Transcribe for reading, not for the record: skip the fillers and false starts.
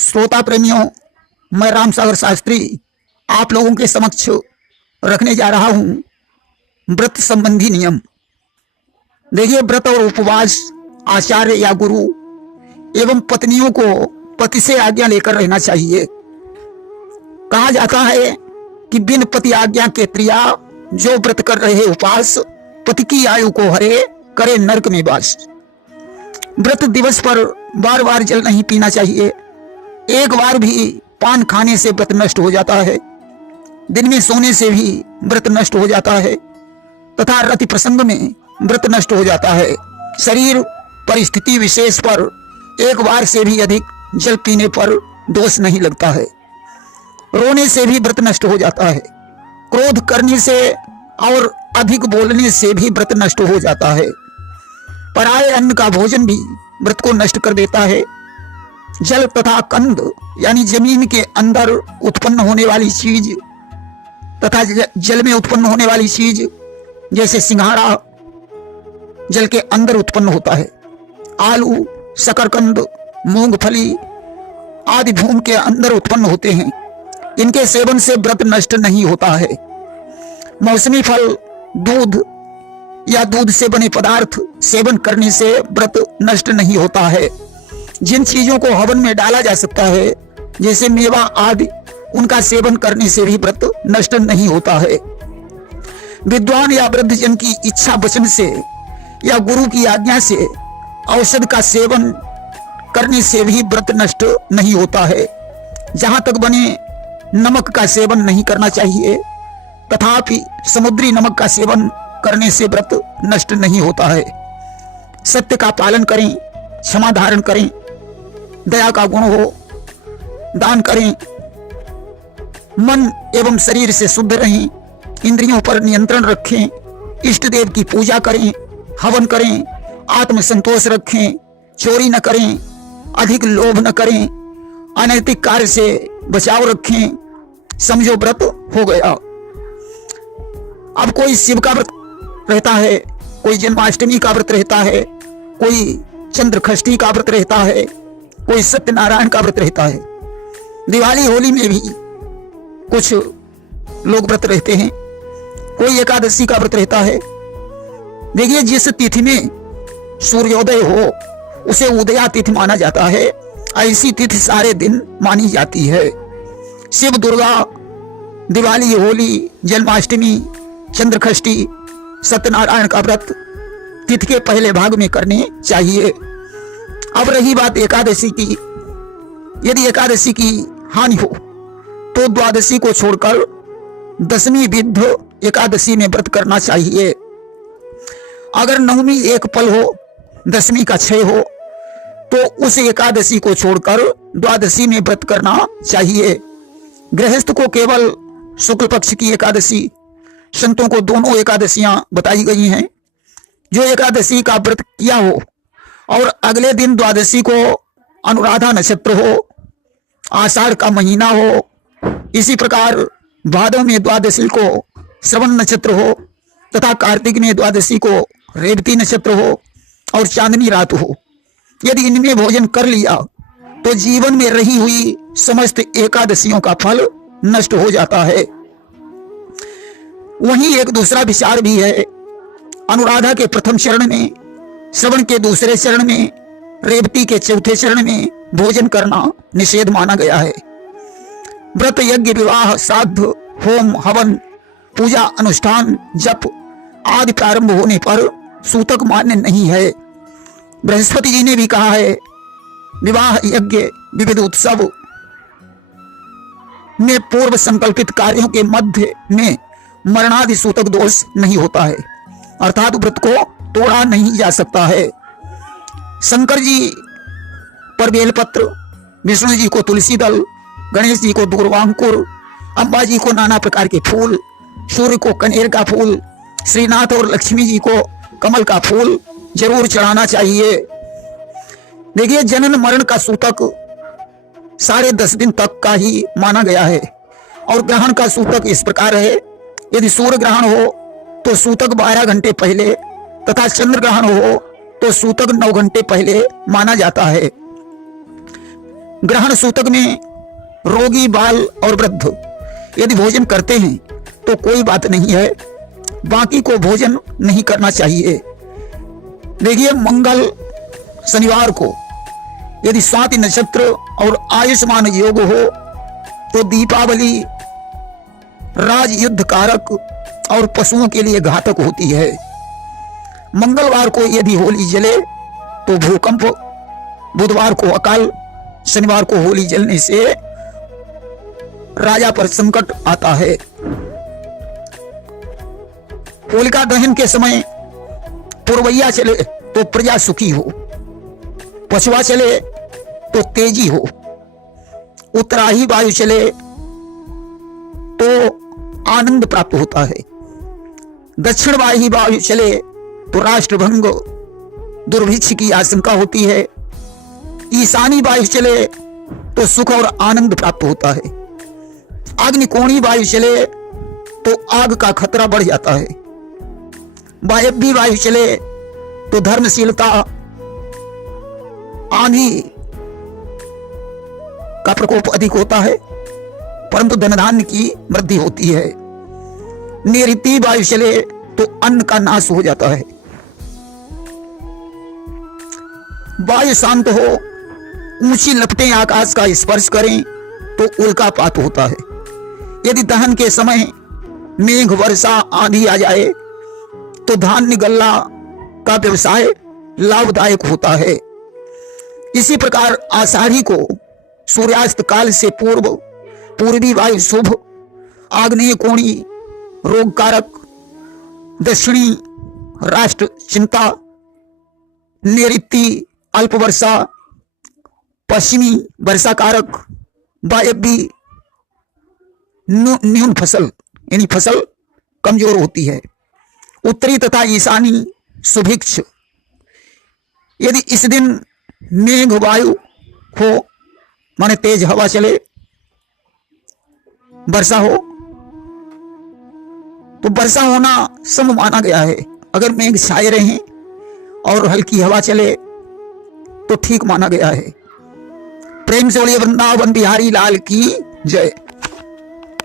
श्रोता प्रेमियों, मैं राम सागर शास्त्री आप लोगों के समक्ष रखने जा रहा हूं व्रत संबंधी नियम। देखिए, व्रत और उपवास आचार्य या गुरु एवं पत्नियों को पति से आज्ञा लेकर रहना चाहिए। कहा जाता है कि बिन पति आज्ञा के प्रिया जो व्रत कर रहे उपास, पति की आयु को हरे करे नरक में वास। व्रत दिवस पर बार बार जल नहीं पीना चाहिए। एक बार भी पान खाने से व्रत नष्ट हो जाता है। दिन में सोने से भी व्रत नष्ट हो जाता है तथा रति प्रसंग में व्रत नष्ट हो जाता है। शरीर परिस्थिति विशेष पर एक बार से भी अधिक जल पीने पर दोष नहीं लगता है। रोने से भी व्रत नष्ट हो जाता है। क्रोध करने से और अधिक बोलने से भी व्रत नष्ट हो जाता है। पराये अन्न का भोजन भी व्रत को नष्ट कर देता है। जल तथा कंद यानी जमीन के अंदर उत्पन्न होने वाली चीज तथा जल में उत्पन्न होने वाली चीज जैसे सिंघाड़ा जल के अंदर उत्पन्न होता है। आलू, शकरकंद, मूंगफली आदि भूमि के अंदर उत्पन्न होते हैं। इनके सेवन से व्रत नष्ट नहीं होता है। मौसमी फल, दूध या दूध से बने पदार्थ सेवन करने से व्रत नष्ट नहीं होता है। जिन चीजों को हवन में डाला जा सकता है जैसे मेवा आदि, उनका सेवन करने से भी व्रत नष्ट नहीं होता है। विद्वान या वृद्धजन की इच्छा वचन से या गुरु की आज्ञा से औषध का सेवन करने से भी व्रत नष्ट नहीं होता है। जहां तक बने नमक का सेवन नहीं करना चाहिए, तथापि समुद्री नमक का सेवन करने से व्रत नष्ट नहीं होता है। सत्य का पालन करें, क्षमा धारण करें, दया का गुण हो, दान करें, मन एवं शरीर से शुद्ध रहें, इंद्रियों पर नियंत्रण रखें, इष्ट देव की पूजा करें, हवन करें, आत्मसंतोष रखें, चोरी न करें, अधिक लोभ न करें, अनैतिक कार्य से बचाव रखें। समझो व्रत हो गया। अब कोई शिव का व्रत रहता है, कोई जन्माष्टमी का व्रत रहता है, कोई चंद्रषष्ठी का व्रत रहता है, कोई सत्यनारायण का व्रत रहता है। दिवाली होली में भी कुछ लोग व्रत रहते हैं। कोई एकादशी का व्रत रहता है। देखिए, जिस तिथि में सूर्योदय हो उसे उदया तिथि माना जाता है। ऐसी तिथि सारे दिन मानी जाती है। शिव, दुर्गा, दिवाली, होली, जन्माष्टमी, चंद्रषष्ठी, सत्यनारायण का व्रत तिथि के पहले भाग में करने चाहिए। अब रही बात एकादशी की। यदि एकादशी की हानि हो तो द्वादशी को छोड़कर दशमी विद्ध एकादशी में व्रत करना चाहिए। अगर नवमी एक पल हो, दशमी का क्षय हो, तो उस एकादशी को छोड़कर द्वादशी में व्रत करना चाहिए। गृहस्थ को केवल शुक्ल पक्ष की एकादशी, संतों को दोनों एकादशियां बताई गई हैं। जो एकादशी का व्रत किया हो और अगले दिन द्वादशी को अनुराधा नक्षत्र हो, आषाढ़ का महीना हो, इसी प्रकार भादव में द्वादशी को श्रवण नक्षत्र हो तथा कार्तिक में द्वादशी को रेवती नक्षत्र हो और चांदनी रात हो, यदि इनमें भोजन कर लिया तो जीवन में रही हुई समस्त एकादशियों का फल नष्ट हो जाता है। वहीं एक दूसरा विचार भी है। अनुराधा के प्रथम चरण में, श्रवण के दूसरे चरण में, रेवती के चौथे चरण में भोजन करना निषेध माना गया है। व्रत, यज्ञ, विवाह, श्राद्ध, होम, हवन, पूजा, अनुष्ठान, जप आदि प्रारंभ होने पर सूतक मान्य नहीं है। बृहस्पति जी ने भी कहा है, विवाह, यज्ञ, विविध उत्सव में पूर्व संकल्पित कार्यों के मध्य में मरणादि सूतक दोष नहीं होता है, अर्थात व्रत को तोड़ा नहीं जा सकता है। शंकर जी पर बेलपत्र, विष्णु जी को तुलसी दल, गणेश जी को दूर्वांकुर, अम्बा जी को नाना प्रकार के फूल, सूर्य को कनेर का फूल, श्रीनाथ और लक्ष्मी जी को कमल का फूल जरूर चढ़ाना चाहिए। देखिए, जनन मरण का सूतक 10.5 दिन तक का ही माना गया है और ग्रहण का सूतक इस प्रकार है। यदि सूर्य ग्रहण हो तो सूतक 12 घंटे पहले तथा चंद्र ग्रहण हो तो सूतक 9 घंटे पहले माना जाता है। ग्रहण सूतक में रोगी, बाल और वृद्ध यदि भोजन करते हैं तो कोई बात नहीं है, बाकी को भोजन नहीं करना चाहिए। देखिए, मंगल शनिवार को यदि स्वाति नक्षत्र और आयुष्मान योग हो तो दीपावली राजयुद्ध कारक और पशुओं के लिए घातक होती है। मंगलवार को यदि होली जले तो भूकंप, बुधवार को अकाल, शनिवार को होली जलने से राजा पर संकट आता है। होलिका दहन के समय पुरवैया चले तो प्रजा सुखी हो, पछुआ चले तो तेजी हो, उत्तराही वायु चले तो आनंद प्राप्त होता है, दक्षिण वायु चले तो राष्ट्रभंग, दुर्भिक्ष की आशंका होती है, ईशानी वायु चले तो सुख और आनंद प्राप्त होता है, अग्निकोणी वायु चले तो आग का खतरा बढ़ जाता है, वायव्य वायु चले तो धर्मशीलता, आंधी का प्रकोप अधिक होता है, परंतु धन धान्य की वृद्धि होती है। नैऋत्य वायु चले तो अन्न का नाश हो जाता है। वायु शांत हो, ऊंची लपटें आकाश का स्पर्श करें तो उल्कापात होता है। यदि दहन के समय मेघ, वर्षा, आंधी आ जाए तो धान्य गल्ला का व्यवसाय लाभदायक होता है। इसी प्रकार आषाढ़ी को सूर्यास्त काल से पूर्व पूर्वी वायु शुभ, आग्नेय कोणी रोग कारक, दक्षिणी राष्ट्र चिंता, नैऋत्य अल्प वर्षा, पश्चिमी वर्षा कारक, वायव्य न्यून फसल यानी फसल कमजोर होती है, उत्तरी तथा ईशानी सुभिक्ष। यदि इस दिन मेघ वायु हो माने तेज हवा चले, वर्षा हो तो वर्षा होना सम माना गया है। अगर मेघ छाए रहे और हल्की हवा चले तो ठीक माना गया है। प्रेम से बोलिए वृंदावन बिहारी लाल की जय।